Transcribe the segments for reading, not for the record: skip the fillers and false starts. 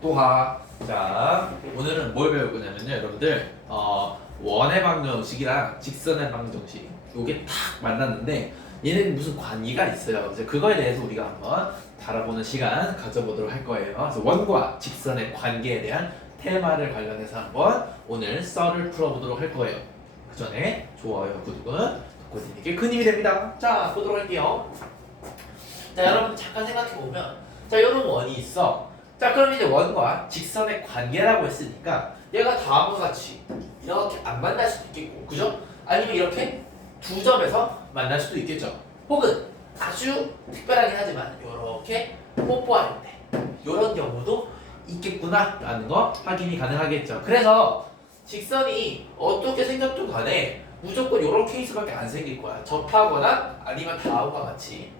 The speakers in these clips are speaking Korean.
또하. 자, 오늘은 뭘 배울 거냐면요, 여러분들. 원의 방정식이랑 직선의 방정식. 요게 탁 만났는데 얘는 무슨 관계가 있어요. 그래서 그거에 대해서 우리가 한번 다뤄보는 시간 가져보도록 할 거예요. 그래서 원과 직선의 관계에 대한 테마를 관련해서 한번 오늘 썰을 풀어보도록 할 거예요. 그 전에 좋아요, 구독은 고진에게 큰 힘이 됩니다. 자, 보도록 할게요. 자, 여러분 잠깐 생각해보면, 자, 이런 원이 있어. 자, 그럼 이제 원과 직선의 관계라고 했으니까 얘가 다음과 같이 이렇게 안 만날 수도 있겠고, 그죠? 아니면 이렇게 두 점에서 만날 수도 있겠죠. 혹은 아주 특별하긴 하지만 이렇게 뽀뽀할 때 이런 경우도 있겠구나라는 거 확인이 가능하겠죠. 그래서 직선이 어떻게 생겼든 간에 무조건 이런 케이스밖에 안 생길 거야. 접하거나 아니면 다음과 같이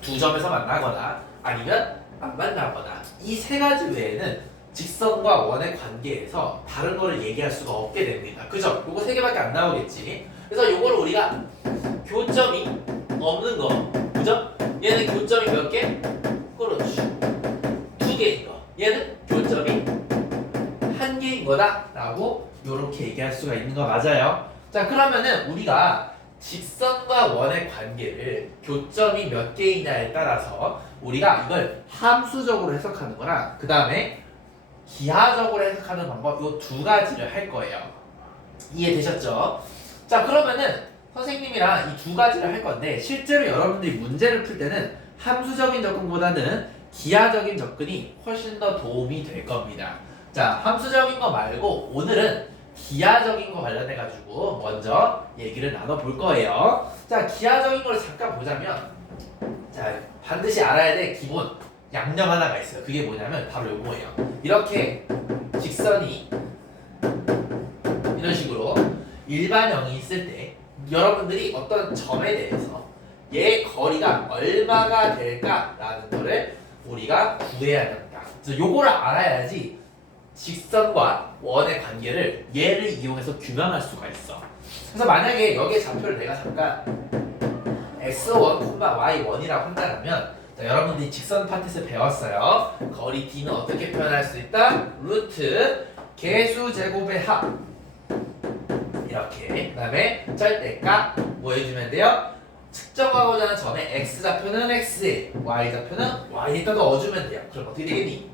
두 점에서 만나거나 아니면 안 만나거나, 이 세 가지 외에는 직선과 원의 관계에서 다른 거를 얘기할 수가 없게 됩니다. 그죠? 요거 세 개밖에 안 나오겠지. 그래서 요거를 우리가 교점이 없는 거, 그죠? 얘는 교점이 몇 개? 그렇지, 두 개인 거. 얘는 교점이 한 개인 거다 라고 요렇게 얘기할 수가 있는 거 맞아요. 자, 그러면은 우리가 직선과 원의 관계를 교점이 몇 개이냐에 따라서 우리가 이걸 함수적으로 해석하는 거랑 그 다음에 기하적으로 해석하는 방법, 요 두 가지를 할 거예요. 이해되셨죠? 자, 그러면은 선생님이랑 이 두 가지를 할 건데, 실제로 여러분들이 문제를 풀 때는 함수적인 접근보다는 기하적인 접근이 훨씬 더 도움이 될 겁니다. 자, 함수적인 거 말고 오늘은 기하적인 거 관련해 가지고 먼저 얘기를 나눠볼 거예요. 자, 기하적인 걸 잠깐 보자면, 자, 반드시 알아야 될 기본 양념 하나가 있어요. 그게 뭐냐면 바로 요거예요. 이렇게 직선이 이런 식으로 일반형이 있을 때 여러분들이 어떤 점에 대해서 얘 거리가 얼마가 될까라는 거를 우리가 구해야 됩니다. 그래서 요거를 알아야지 직선과 원의 관계를 얘를 이용해서 규명할 수가 있어. 그래서 만약에 여기에 좌표를 내가 잠깐 x1, y1이라고 한다면, 자, 여러분들이 직선 파트에서 배웠어요. 거리 d는 어떻게 표현할 수 있다? 루트 개수 제곱의 합, 이렇게. 그 다음에 절대값 뭐 해주면 돼요? 측정하고자 하는 점의 x좌표는 x에, y좌표는 y에다 넣어주면 돼요. 그럼 어떻게 되겠니?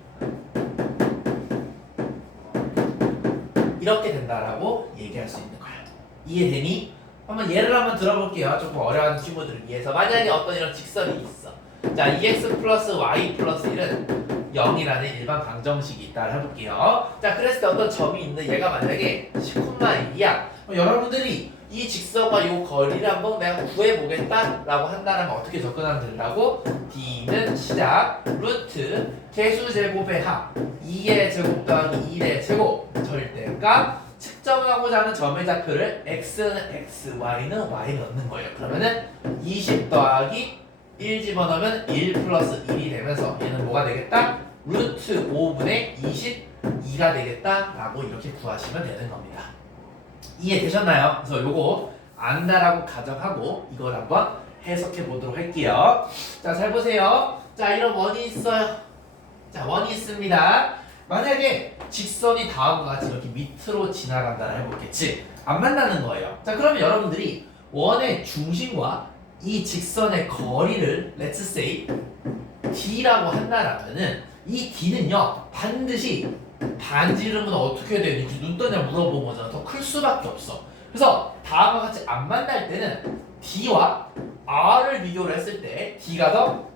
이렇게 된다라고 얘기할 수 있는 거야. 이해되니? 한번 예를 한번 들어볼게요. 조금 어려운 친구들을 위해서. 만약에 어떤 이런 직선이 있어. 자, 2x 플러스 y 플러스 1은 0이라는 일반 방정식이 있다 해볼게요. 자, 그랬을 때 어떤 점이 있는데 얘가 만약에 10,1이야. 여러분들이 이 직선과 이 거리를 한번 내가 구해보겠다라고 한다면 어떻게 접근하면 된다고? d는 시작 루트 개수 제곱의 합 2의 제곱 더하기 1의 제곱 절대값 측정하고자 하는 점의 좌표를 x는 x, y는 y 넣는 거예요. 그러면은 20 더하기 1 집어넣으면 1 플러스 1이 되면서 얘는 뭐가 되겠다? 루트 5분의 22가 되겠다라고 이렇게 구하시면 되는 겁니다. 이해되셨나요? 그래서 요거 안다라고 가정하고 이걸 한번 해석해 보도록 할게요. 자, 잘 보세요. 자, 이런 원이 있어요. 자, 원이 있습니다. 만약에 직선이 다음과 같이 이렇게 밑으로 지나간다 해보겠지. 안 만나는 거예요. 자, 그러면 여러분들이 원의 중심과 이 직선의 거리를 let's say d라고 한다라면은 이 d는요 반드시 반지름은 어떻게 해야 되는지 눈 떠냐 물어본 거잖아. 더 클 수밖에 없어. 그래서 다음과 같이 안 만날 때는 d와 r을 비교를 했을 때 d가 더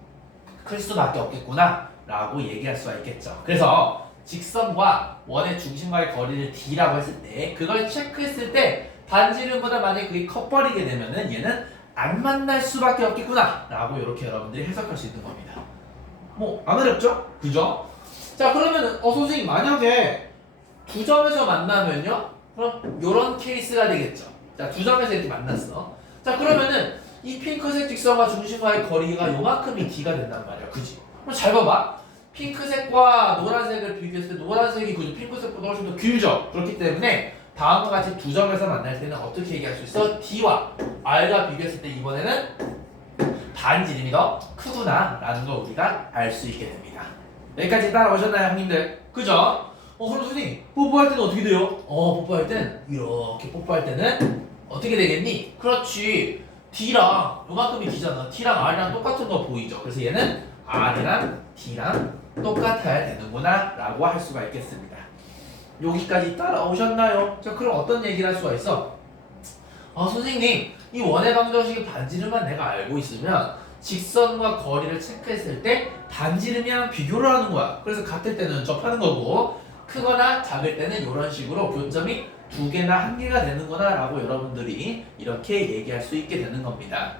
클 수밖에 없겠구나 라고 얘기할 수가 있겠죠. 그래서 직선과 원의 중심과의 거리를 d라고 했을 때 그걸 체크했을 때 반지름보다 만약에 그게 커버리게 되면은 얘는 안 만날 수밖에 없겠구나 라고 이렇게 여러분들이 해석할 수 있는 겁니다. 뭐 안 어렵죠? 그죠? 자, 그러면은 선생님 만약에 두 점에서 만나면요? 그럼 요런 케이스가 되겠죠. 자, 두 점에서 이렇게 만났어. 자, 그러면은 이 핑크색 직선과 중심과의 거리가 요만큼이 d가 된단 말이야. 그지? 그럼 잘 봐봐. 핑크색과 노란색을 비교했을 때 노란색이 그죠? 핑크색보다 훨씬 더 길죠? 그렇기 때문에 다음과 같이 두 점에서 만날 때는 어떻게 얘기할 수 있어? d와 r과 비교했을 때 이번에는 반지름이 더 크구나 라는 걸 우리가 알 수 있게 됩니다. 여기까지 따라오셨나요, 형님들? 그죠? 그럼 선생님, 뽀뽀할 때는 어떻게 돼요? 뽀뽀할 땐 이렇게 뽀뽀할 때는 어떻게 되겠니? 그렇지. D랑 요만큼이 D잖아. T랑 R이랑 똑같은 거 보이죠? 그래서 얘는 R이랑 D랑 똑같아야 되는구나 라고 할 수가 있겠습니다. 여기까지 따라오셨나요? 자, 그럼 어떤 얘기를 할 수가 있어? 선생님, 이 원의 방정식의 반지름만 내가 알고 있으면 직선과 거리를 체크했을 때 반지름이랑 비교를 하는 거야. 그래서 같을 때는 접하는 거고 크거나 작을 때는 이런 식으로 교점이 2개나 1개가 되는구나 라고 여러분들이 이렇게 얘기할 수 있게 되는 겁니다.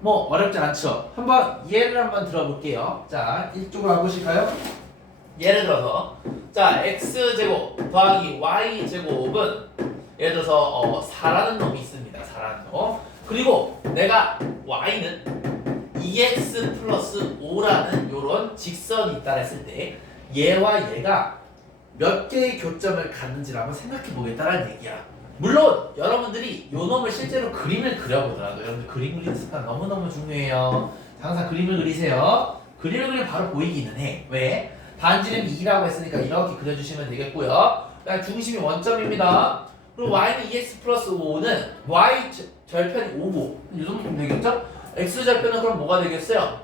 뭐 어렵지 않죠? 한번 예를 한번 들어볼게요. 자, 이쪽으로 와보실까요? 예를 들어서 자 x제곱 더하기 y제곱은 예를 들어서 4라는 놈이 있습니다. 4라는 놈. 그리고 내가 y는 2x 플러스 5라는 요런 직선이 있다 했을 때 얘와 얘가 몇 개의 교점을 갖는지를 한번 생각해 보겠다는 얘기야. 물론 여러분들이 요 놈을 실제로 그림을 그려보더라도 여러분들 그림 그리는 습관 너무너무 중요해요. 항상 그림을 그리세요. 그림을 그리면 바로 보이기는 해. 왜? 반지름이 2라고 했으니까 이렇게 그려주시면 되겠고요. 중심이 원점입니다. 그리고 y는 2x 플러스 5는 y 절편이 5고 이 정도 되면 되겠죠? x 절편은 그럼 뭐가 되겠어요?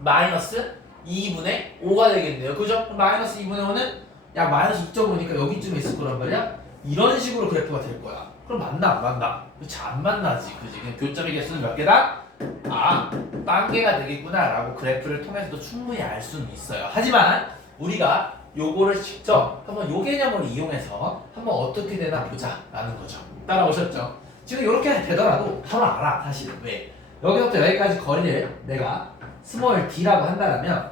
마이너스 2분의 5가 되겠네요. 그죠? 마이너스 2분의 5는 야 마이너스 2.5니까 여기쯤에 있을 거란 말이야? 이런 식으로 그래프가 될 거야. 그럼 맞나 안 맞나? 그렇지 안 만나지. 그지? 그냥 교점의 개수는 몇 개다? 딴 개가 되겠구나 라고 그래프를 통해서도 충분히 알 수는 있어요. 하지만 우리가 요거를 직접 한번 요 개념을 이용해서 한번 어떻게 되나 보자 라는 거죠. 따라오셨죠? 지금 이렇게 되더라도 바로 알아 사실은. 왜? 여기서부터 여기까지 거리를 내가 스몰 d라고 한다면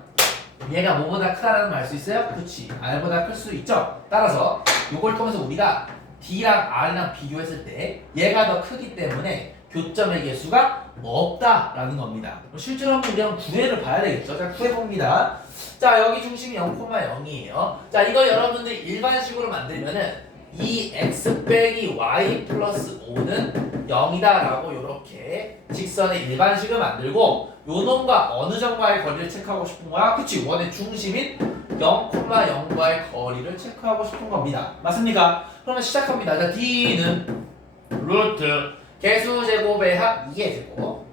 얘가 뭐보다 크다라는 말 알 수 있어요? 그렇지. r보다 클 수 있죠. 따라서 이걸 통해서 우리가 d랑 r이랑 비교했을 때 얘가 더 크기 때문에 교점의 개수가 없다라는 겁니다. 실제로 한번 우리 한번 구해를 봐야 되겠죠. 자, 구해봅니다. 자, 여기 중심이 0,0이에요. 자, 이거 여러분들이 일반식으로 만들면은 2x 빼기 y 플러스 5는 0이다 라고 이렇게 직선의 일반식을 만들고 요 놈과 어느 점과의 거리를 체크하고 싶은 거야? 그치? 원의 중심인 0,0과의 거리를 체크하고 싶은 겁니다. 맞습니까? 그러면 시작합니다. 자, d는 루트 개수제곱의 합 2의 제곱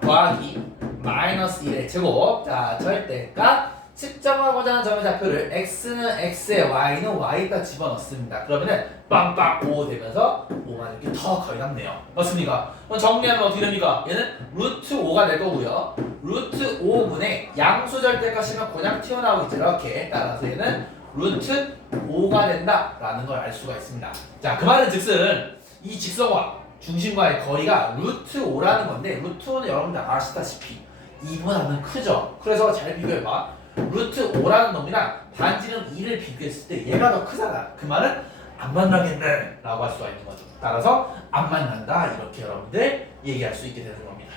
더하기 마이너스 1의 제곱. 자, 절대값 측정하고자 하는 점의 좌표를 x는 x에 y는 y에다 집어넣습니다. 그러면은 빵빵 5 되면서 5만 이렇게 더 거의 남네요. 맞습니까? 그럼 정리하면 어떻게 됩니까? 얘는 루트 5가 될 거고요. 루트 5분의 양수 절대값이면 그냥 튀어나오겠죠. 이렇게. 따라서 얘는 루트 5가 된다라는 걸 알 수가 있습니다. 자, 그 말은 즉슨 이 직선과 중심과의 거리가 루트 5라는 건데 루트 5는 여러분들 아시다시피 2보다는 크죠. 그래서 잘 비교해봐. 루트 5라는 놈이랑 반지름 2를 비교했을 때 얘가 더 크잖아. 그 말은 안 만나겠네 라고 할 수가 있는 거죠. 따라서 안 만난다 이렇게 여러분들 얘기할 수 있게 되는 겁니다.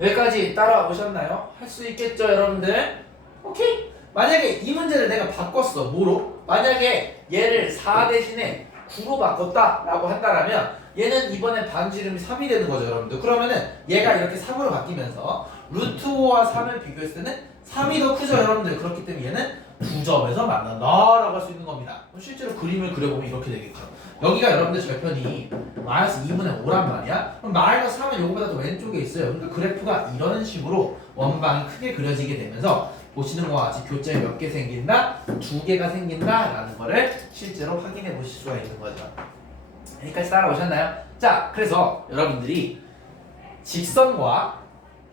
여기까지 따라오셨나요? 할 수 있겠죠 여러분들? 오케이. 만약에 이 문제를 내가 바꿨어. 뭐로? 만약에 얘를 4 대신에 9로 바꿨다 라고 한다면 얘는 이번에 반지름이 3이 되는 거죠 여러분들. 그러면은 얘가 이렇게 3으로 바뀌면서 루트 5와 3을 비교했을 때는 3이 더 크죠 여러분들. 그렇기 때문에 얘는 9점에서 만난다 라고 할 수 있는 겁니다. 실제로 그림을 그려보면 이렇게 되겠죠. 여기가 여러분들 절편이 마이너스 2분의 5란 말이야. 그럼 마이너스 3은 요거보다 더 왼쪽에 있어요. 그러니까 그래프가 이런 식으로 원방이 크게 그려지게 되면서 보시는 것과 같이 교점이 몇 개 생긴다? 2개가 생긴다 라는 거를 실제로 확인해 보실 수가 있는 거죠. 여기까지 따라오셨나요? 자, 그래서 여러분들이 직선과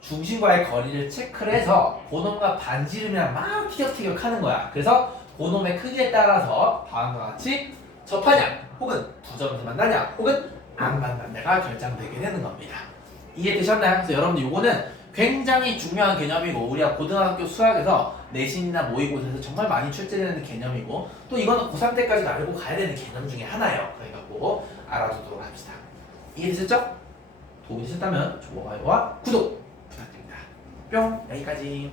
중심과의 거리를 체크를 해서 고놈과 반지름이랑 막 티격태격 하는 거야. 그래서 고놈의 크기에 따라서 다음과 같이 접하냐 혹은 두 점에서 만나냐 혹은 안 만나냐가 결정되게 되는 겁니다. 이해되셨나요? 그래서 여러분들 이거는 굉장히 중요한 개념이고 우리가 고등학교 수학에서 내신이나 모의고사에서 정말 많이 출제되는 개념이고 또 이거는 고3 때까지 알고 가야 되는 개념 중에 하나예요. 그러니까 꼭 알아두도록 합시다. 이해되셨죠? 도움이 되셨다면 좋아요와 구독 부탁드립니다. 뿅! 여기까지.